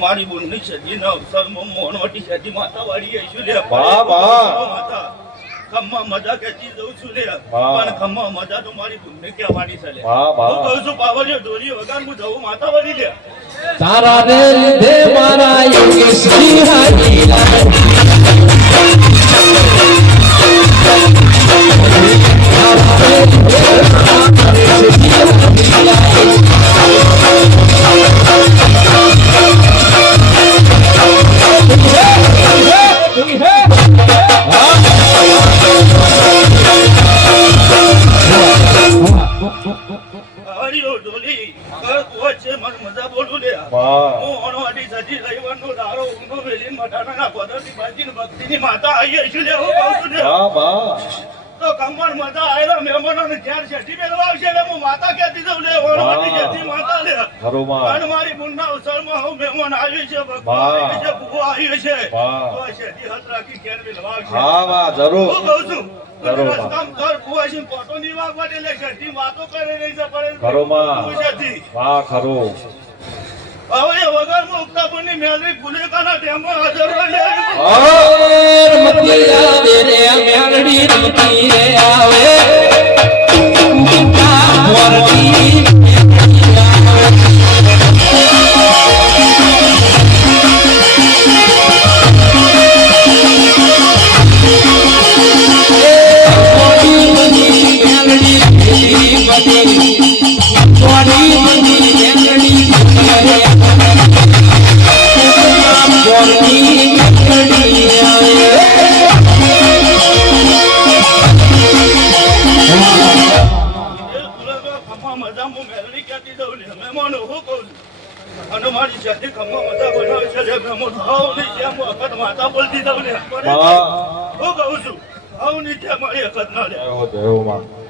મારી બોલની સદી ના અવસર મોનવટી સદી માતા વાળી આવીશું લે માતા ખમ્મા મજા ખેંચી જઉં છું લે પણ ખમ્મા મજા તો મારી બોલને કહેવાની છે લે હું કહું છું પાવલિયો દોરી વગર હું જવું માતા વાળી લે તારા રે લીધે મારા યોગેશજી હાજીલા મજા બોલું લે હું અણવાડી સજી રવિવારનો દારો ઊંઘો વેલીન મટાના પદરની બાજીને ભક્તિની માતા આવી છું લે હું કહું છું લે તો કમર મજા આયેલા મહેમાનોને ઘેર છેટી મેળવા આવશે લે હું માતા કહેતી જાઉં લે અણવાડી છેટી માતા લે અને મારી મુન્ના અવસરમાં હું મહેમાન આવ્યું છે ભગવાન આવ્યું છે ભૂવો આવ્યું છે તો છેટી હાથ રાખી ઘેર મેળવા આવશે હા વાહ જરૂર હું કહું છું કામ કર ભૂવા છે ફોટો ની વાગ માટે લે છેટી વાતો કરે રહી છે પડે ખરોમાં વાહ ખરો હવે વગર મુક્તા પણ મેલરી ફુલેકાના ટેમમાં હાજર રહે ઓર મતી આવે રે મેલડી રમતી રે આવે કુકુટા મોરડી માતા બોલતી જાવ ને હું કહું છું આવું નીચે મારી અકત ના લે